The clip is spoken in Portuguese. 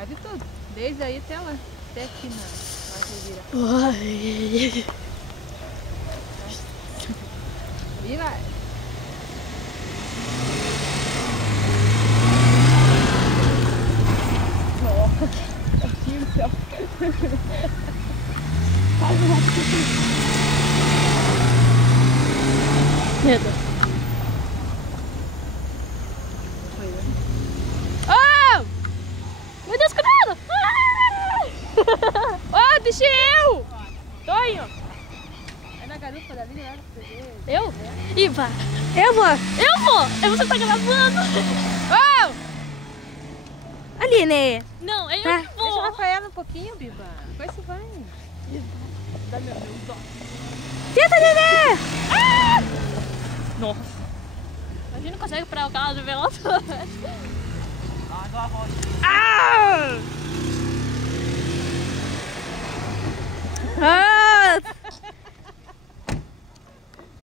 Cabe tudo. Desde aí até lá. Até aqui na vira. Vira. Nossa, aqui no céu. Medo. Oh! Meu Deus, cuidado! Oh, deixa eu! Tonho! É na garupa dali, né? Eu? Iva! Eu vou! Você tá gravando! Oh! Ali, né? Não, eu Tá. que vou! Deixa a Rafaela um pouquinho, Biba. Depois você vai. Dá meu dó. Tenta, Nenê! Ah! Nossa! A gente não consegue parar o carro de velocidade. Ah!